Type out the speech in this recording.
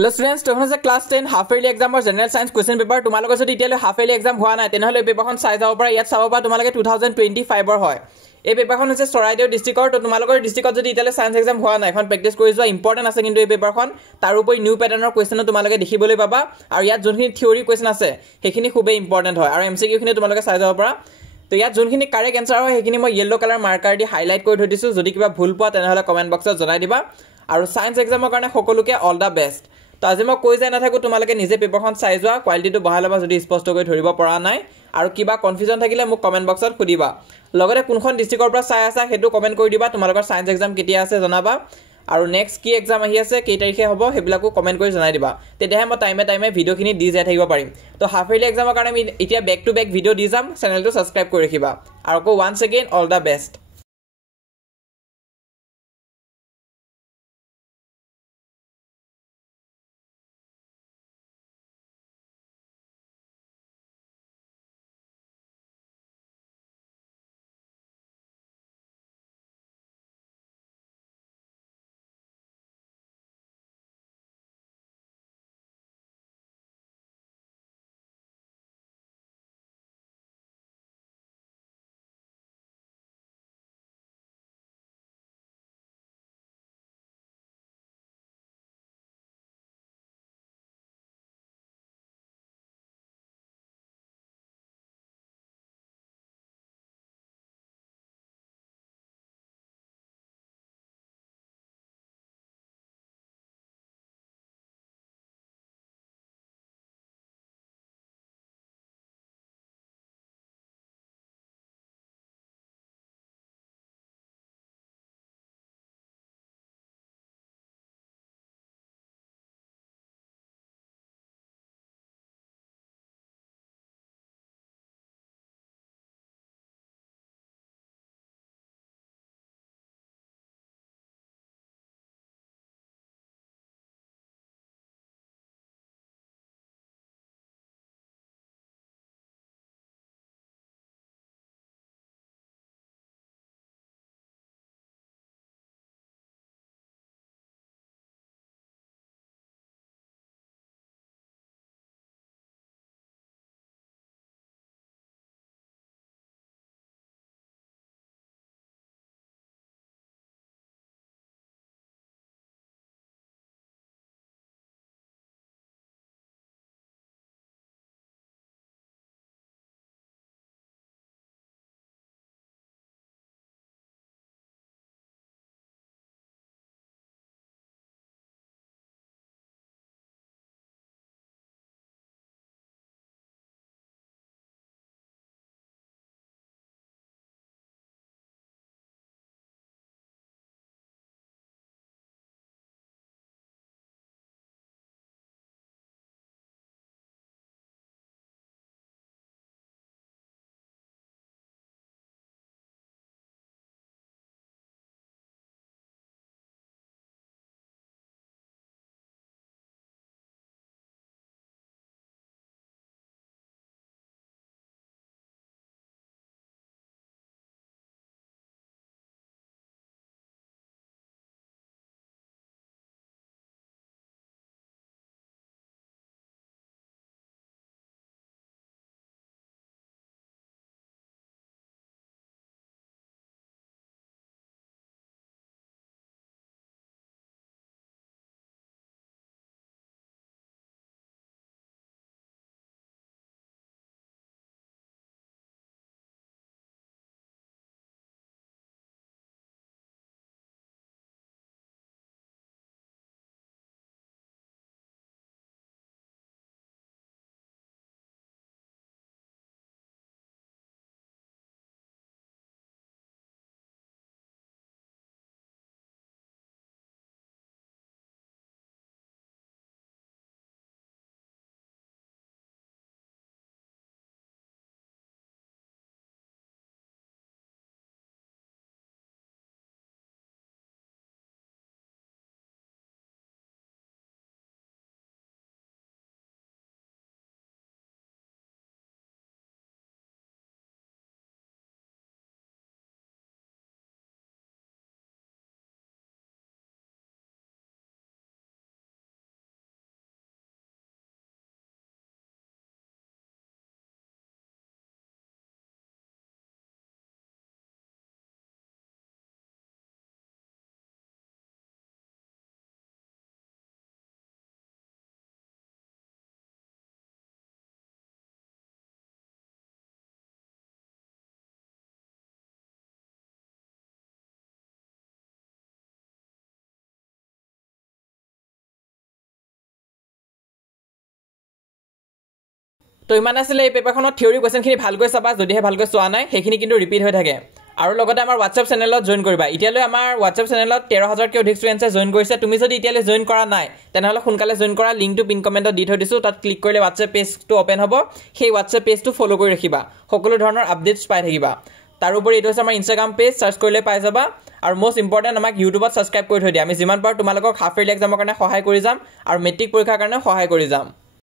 Hello students, today is class 10 half yearly exam or general science question paper. তোমালোকৰ যদি ইতিয়ালৈ half yearly exam হোৱা নাই তেনেহলে এই পেপাৰখন চাই যাব পাৰা। ইয়াত চাব পাৰা তোমালোকে 2025 ৰ হয়। এই পেপাৰখন হৈছে চৰাইদেউ ডিস্ট্ৰিক্টৰ। তো তোমালোকৰ ডিস্ট্ৰিক্টত যদি ইতিয়ালৈ সায়েন্স এক্সাম হোৱা নাই এখন প্ৰেক্টিস কৰি যোৱা ইম্পৰ্টেন্ট আছে কিন্তু এই পেপাৰখন তাৰ উপৰি নিউ প্যাটাৰ্নৰ কোৱেশ্চন তোমালোকে দেখিবলৈ পাবা আৰু ইয়াত যোনখিনি থিওৰি কোৱেশ্চন আছে সেইখিনি খুবেই ইম্পৰ্টেন্ট হয় আৰু এমসিকিউ খিনি তোমালোকে চাই যাব পাৰা। তো ইয়াত যোনখিনি কাৰেক্ট এনসাৰ হয় সেইখিনি মই ইয়েলো কালাৰ মাৰ্কাৰ দি হাইলাইট কৰি থৈ দিছো। যদি কিবা ভুল পোৱা তেনেহলে কমেন্ট বক্সত জনাই দিবা আৰু সায়েন্স এক্সামৰ কাৰণে সকলোকে অল দা বেষ্ট। তো আজি মই কৈ যাই নাথাকো তোমালোকে নিজে পেপাৰখন চাই যোৱা কোৱালিটিটো বঢ়াই লবা যদি স্পষ্ট কৰি ধৰিব পৰা নাই আৰু কিবা কনফিউজন থাকিলে মোক কমেন্ট বক্সত সুধিবা। লগতে কোনখন ডিস্ট্ৰিক্টৰ পৰা চাই আছা হেতু কমেন্ট কৰি দিবা। তোমালোকৰ সায়েন্স এক্সাম কেতিয়া আছে জনাবা আৰু নেক্সট কি এক্সাম আহি আছে কেই তাৰিখে হ'ব হেবিলাকো কমেন্ট কৰি জনাই দিবা। তেতিয়াহে মই টাইমে ভিডিওখিনি দি যাই থাকিব পাৰিম। তো হাফ ইয়াৰলি এক্সামৰ কাৰণে আমি এতিয়া বেক টু বেক ভিডিও দি যাম। চেনেলটো সাবস্ক্ৰাইব কৰি ৰাখিবা আৰু আকৌ once again all the best. তো ইমান আছিলে এই পেপাৰখনত থিয়ৰি কুৱেশ্যনখিনি ভালকৈ চাবা যদিহে ভালকৈ চোৱা নাই সেইখিনি কিন্তু ৰিপিট হৈ থাকে আৰু লগতে আমাৰ হোৱাটছআপ চেনেলত জইন কৰিবা এতিয়ালৈ আমাৰ হোৱাটছআপ চেনেলত 13,000কৈ অধিক ষ্টুডেণ্টছে জইন কৰিছে তুমি যদি এতিয়ালৈ জইন কৰা নাই তেনেহ'লে সোনকালে জইন কৰা লিংকটো পিন কমেণ্টত দি থৈ দিছোঁ তাত ক্লিক কৰিলে হোৱাটছআপ পেজটো অ'পেন হ'ব সেই হোৱাটছআপ পেজটো ফ'ল' কৰি ৰাখিবা সকলো ধৰণৰ আপডেটছ পাই থাকিবা তাৰোপৰি এইটো হৈছে আমাৰ ইনষ্টাগ্ৰাম পেজ চাৰ্চ কৰিলে পাই যাবা আৰু মষ্ট ইম্পৰ্টেণ্ট আমাক ইউটিউবত ছাবস্ক্ৰাইব কৰি থৈ দিয়া আমি যিমান পাৰোঁ তোমালোকক হাফ ইয়াৰলি এক্সামৰ কাৰণে সহায় কৰি যাম আৰু মেট্ৰিক পৰীক্ষাৰ কাৰণে সহায় কৰি যাম